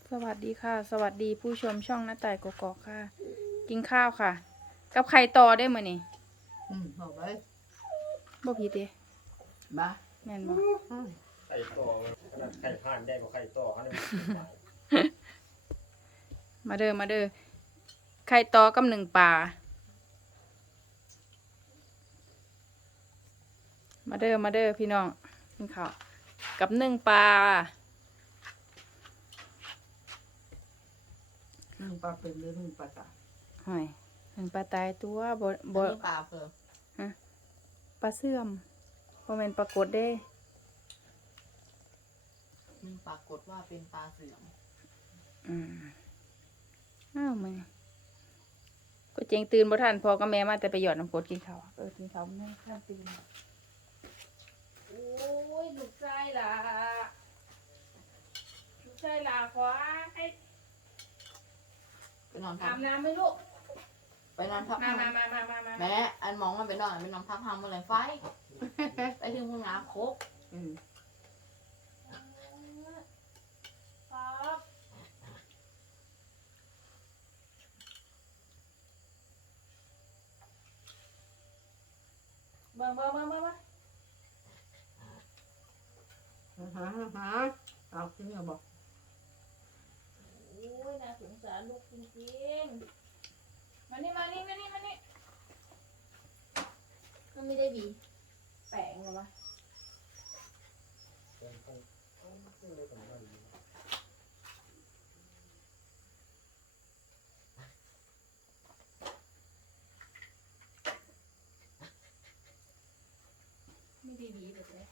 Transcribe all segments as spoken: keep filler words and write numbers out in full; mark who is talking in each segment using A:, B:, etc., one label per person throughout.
A: สวัสดีค่ะสวัสดีผู้ชมช่องน้าต่ายกกอกค่ะ กินข้าวค่ะ กับไข่ต่อได้มื้อนี่
B: อืมบอกเลย
A: บ่ผิดเด้
B: บ้า
A: แม่นบ่
B: อืม
C: ไข่ต่อขนาดไข่ผ่านได้กว่าไข่ต่อเขาเนี่ย
A: มาเด้อมาเด้อไข่ต่อกับหนึ่งปลามาเด้อมาเด้อพี่น้องกินข้าวกับหนึ่งปลา
B: หนึ่งปลาเป็นหรือหนึ่งปลาตาย
A: หอยหนึ่งปลาตายตัวบ่บ่
B: อันนี้ปลาเพิ่ม
A: ฮะปลาเสื่อมบ่แม่นปลากดเด้
B: มันปรากฏว่าเป็นปลาเสื่อม
A: อืมอ้าวมื้อนี้ก็เจงตื่นบ่ทันพ่อกับแม่มาแต่ไปหยอดน้ำกรดกินข้าวเออกินข้าวแม่ทันตื่นโอ้ยลูกชายล่ะลูกชายล่ะขอให้
B: ไปนอนพั
A: อาก บน้ำไหมลูก
B: ไปนอนพัก
A: มามามามามามา
B: แม่อันมองมันไปนอนไปนอนพักทำอะไรไฟ ไปถึงห้องน้ำครบอืม
A: ครับเบิ่งเบิ่งเบิ่งเบิ่งเบิ่ง
B: หาหาเอาจริงเหรอบอก
A: โอ้ยน่าสงสารลูกจริงๆมานี่มานี่มานี่มานี่มันไม่ได้บีแปลงหรอวะไม่ได้บีแบบนี้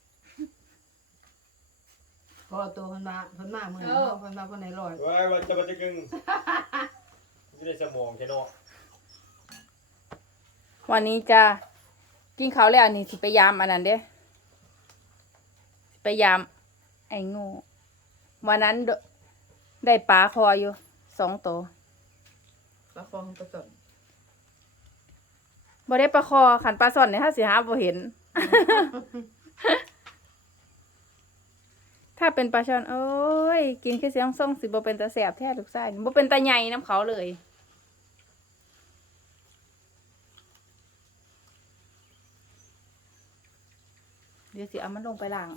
B: พอตัวคนมาคนมาเมื่อ
A: เอ
B: นี้
A: อ
B: คนมาคนไหนลอย
C: ว้ายวันจะมันจะกึ่งไม่ได้สมองใช่เนาะ
A: วันนี้จะกินข้าวแล้วนี่สิไปยามอันนั้นเด้สิไปยามไอ้โง่วันนั้นโดได้ปลาคออยู่สองตัว
B: ปลาฟองประจน
A: บ่ได้ปลาคอขันปลาซ่อนเนี่ยถ้าสิหาบ่เห็น ถ้าเป็นปลาช่อนโอ้ยกินแค่เสียงส่งสิบ่เป็นตาแสบแท้ลูกชายนี่บ่เป็นตาใหญ่น้ำเขาเลยเดี๋ยวสิเอามันลงไปล้าง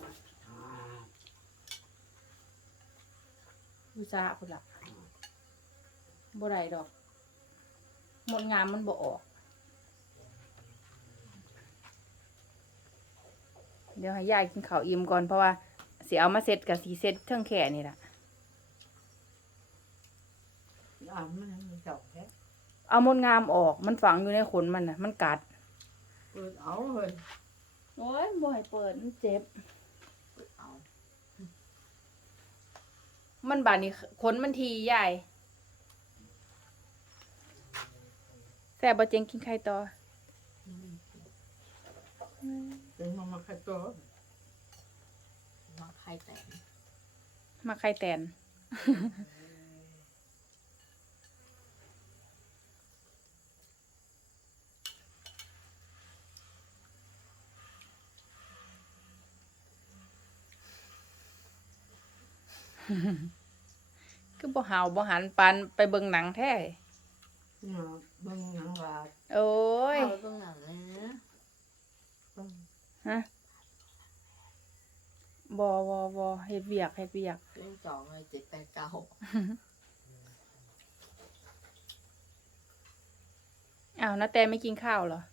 A: อุจาระพุ่นล่ะบ่ได้ดอกหมดงามมันบ่ออกเดี๋ยวให้ยายกินข้าวอิ่มก่อนเพราะว่าสิเอามาเสร็จกับสีเสร็จเทิงแค่นี่ล่ะ
B: อ่ามันมันเจ้าแค่
A: เอามดงามออกมันฝังอยู่ในขนมันน่ะมันกัด
B: เปิดเอาเลย
A: โอ้ยบ่ให้เปิดมันเจ็บ
B: เปิดเอา
A: มันบาดนี่ขนมันทีใหญ่แซ่บบ่เจงกินไข่ต่อ
B: เป็นมามาแค่ตัว
D: มาไข่แตก
A: มาไข่แตน คือบ่หาวบ่หันปานไปเบิ่งหนังแท้
B: เนี่ยเบิ่งหนังว่า
A: โอ้ย
D: เอาไปเบื้องหลังเลยนะ
B: เบิ่ง
A: ฮะบ่บ่บ่เฮ็ดเวียกเฮ็ดเวียก
D: เรื่องสองเลยเจ็ดแปดเก้า
A: อ้าวนาแต่ไม่กินข้าวเหรอ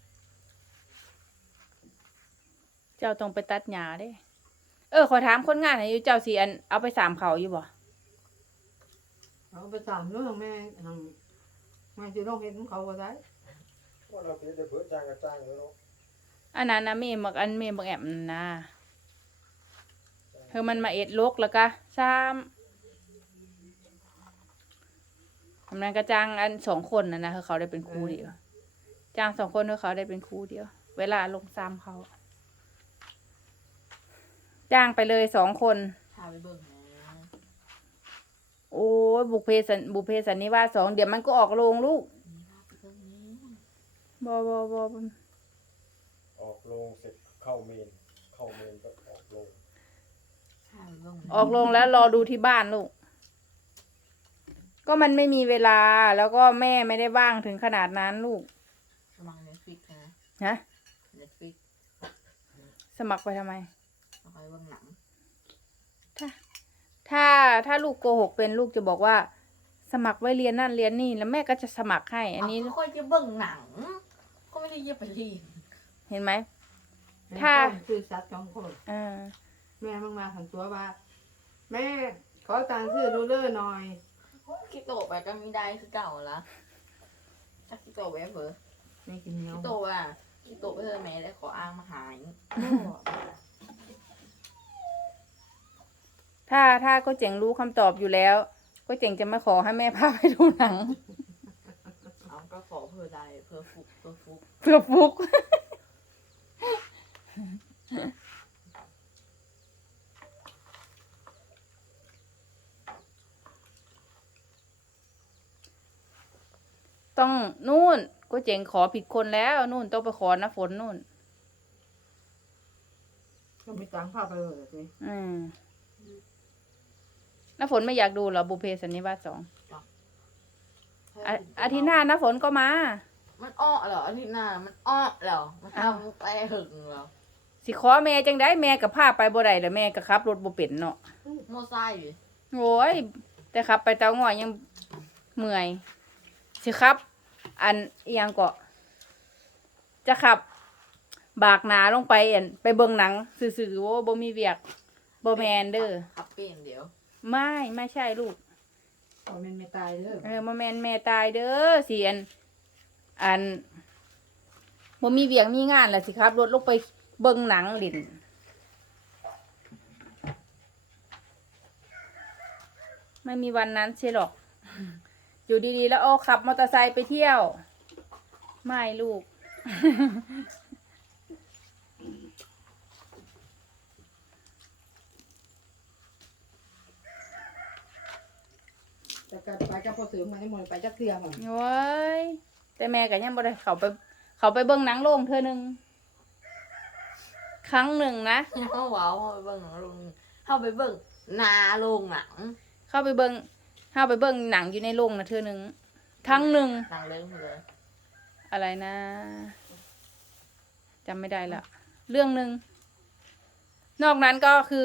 A: เจ้าต้องไปตัดหญ้าเด้ เออขอถามคนงานให้อยู่เจ้าสิอันเอาไปสามเขาอยู่บ่
B: เอาไปตามเรื่องแม่ทางแม่จะต้องเห็นของเขาก็ได้
C: ว่าเราเป็นแต่เพื่อจ้างกับจ้างแล้วเนาะ
A: อันนั้นนะแม่มักอันแม่บักแอมนั่นนะเธอมันมาเอ็ดลกแล้วก็ซ้ำทำนั้นก็จ้างอันสองคนนะนะเธอเขาได้เป็นครูเดียวจ้างสองคนเธอเขาได้เป็นครูเดียว เวลาลงซ้ำเขา จ้างไปเลยสองคน
D: พาไปเบื้องนะ
A: โอ้ยบุพเพสันบุพเพสันนิวาสสองเดี๋ยวมันก็ออกโรงลูก
D: นี่พาไปเบื้องนี้
A: บอบอบอ
C: ออกโรงเสร็จเข้าเมนเข้าเมนก็ออกโรง
D: พาไปเบื้อง
A: ออกโรงแล้วรอดูที่บ้านลูกก็มันไม่มีเวลาแล้วก็แม่ไม่ได้ว่างถึงขนาดนั้นลูก
D: สมัครเน็ตฟิกนะ
A: นะ
D: เน็ตฟิก
A: สมัครไปทำไม
D: เอาไปเบิ่งหนัง
A: ถ้าถ้าลูกโกหกเป็นลูกจะบอกว่า สมัครไว้เรียนนั่นเรียนนี่แล้วแม่ก็จะสมัครให้ อันนี้
D: เาก็ค่อยจะเบิ่งหนังก็ไม่ได้เยี่ยไปเรียน
A: เห็นไหม ถ้า
B: คือสัตว์ของคน
A: เออ
B: แม่มึงมาถึงตัวว่า แม่ขอตังค์ซื้อรูเลอร์หน่อย
D: คิโตะไปก็ไม่ได้คือเก่าละถ้าคิโตะไปเผลอ
B: ไม่กินเนาะ
D: คิโตะอ่ะคิโตะไปเธอแม่ได้ขออ้างมาหาย
A: ถ้าถ้าก็เจ๋งรู้คำตอบอยู่แล้ว ก็เจ๋งจะมาขอให้แม่พาไปดูหนัง
D: เอาก็ขอเพื่อได้เพื่อฟุกเพื่อฟุก
A: เพื่อฟุก ต้องนู่นก็เจ๋งขอผิดคนแล้วนู่นต้องไปขอนะฝนนู่น
B: ก็มีตังค์พาไปเลยสิ
A: อืมน้าฝนไม่อยากดูเหรอบุพเพสันนิวาสสองอาอาทิตย์หน้าน้าฝนก็มา
D: มันอ้อเหรออาทิตย์หน้ามันอ้อเหรอมัน
A: อ้าว
D: ทำไปหึงเหรอ
A: สิขอแม่จังได้แม่กับพาไปบ่ได้แล้วแม่ก็ขับรถบ่เป็นเนาะ
D: โมไซค์อยู่
A: โอ้ยแต่ขับไปเตาง่อยยังเมื่อยสิครับ อันอีหยังก็จะขับบากหนาลงไปอันไปเบิ่งหนังซื่อๆว่าบ่มีเวียกบ่แมนเด้อ
D: ขับเปลี่ยนเดี๋ยว
A: ไม่ไม่ใช่ลูก
B: พอมันไม่ตายเด้อ
A: เออบ่แมนแม่ตายเด้อสิอันอันบ่มีเวียกมีงานล่ะสิครับรถลงไปเบิ่งหนังเล่นไม่มีวันนั้นใช่หรอก อยู่ดีๆแล้วโอ้ขับมอเตอร์ไซค์ไปเที่ยว ไม่ลูก
B: แต่การไปกับพ่อเสือมาให้หมดไปจักเทื่อมา
A: โอ้ยแต่แม่ก็ยังบ่ได้เขาไป เขาไปเบิ่งหนังโรงเธอหนึ่งครั้งหนึ่งนะ
D: เขาว้าวเขาไปเบิ่งหนังลงเข้าไปเบิ่งนาโรงหนัง
A: เข้าไปเบิ่งเข้าไปเบิ่งหนังอยู่ในโรงนะเธอหนึ่งครั้งหนึ่ง
D: หนังเรื่องเลย
A: อะไรนะจำไม่ได้ละเรื่องหนึ่งนอกนั้นก็คือ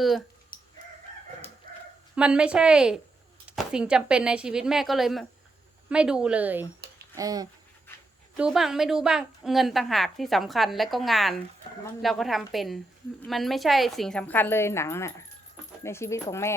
A: มันไม่ใช่สิ่งจำเป็นในชีวิตแม่ก็เลยไม่ไม่ดูเลย เออ ดูบ้างไม่ดูบ้างเงินต่างหากที่สำคัญและก็งาน
D: มัน
A: เราก็ทำเป็น มันไม่ใช่สิ่งสำคัญเลยหนังน่ะ ในชีวิตของแม่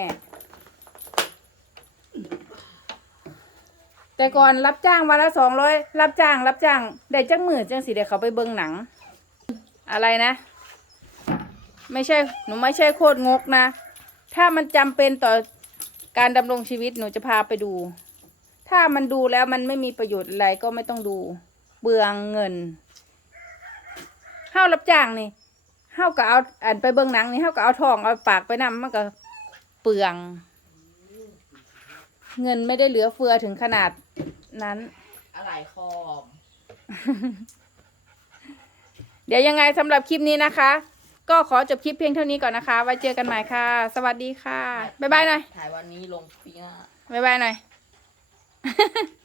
A: แต่ก่อนรับจ้างวันละสองร้อยรับจ้าง รับจ้างได้จักมือจังสิเดี๋ยวเขาไปเบิ่งหนัง อะไรนะ ไม่ใช่ หนูไม่ใช่โคตรงกนะ ถ้ามันจำเป็นต่อการดำรงชีวิตหนูจะพาไปดู ถ้ามันดูแล้วมันไม่มีประโยชน์อะไรก็ไม่ต้องดู เปลืองเงินเฮารับจ้างนี่เฮาก็เอาอันไปเบิ่งหนังนี่เฮาก็เอาทองเอาปากไปนำมันก็เปลือง เงินไม่ได้เหลือเฟือถึงขนาดนั้น
D: อะไรคอม
A: เดี๋ยวยังไงสำหรับคลิปนี้นะคะ ก็ขอจบคลิปเพียงเท่านี้ก่อนนะคะ ไว้เจอกันใหม่ค่ะ สวัสดีค่ะ บ๊ายบายหน่อย
D: ถ่ายวันนี้ลงปีหน้า
A: บ๊ายบายหน่อย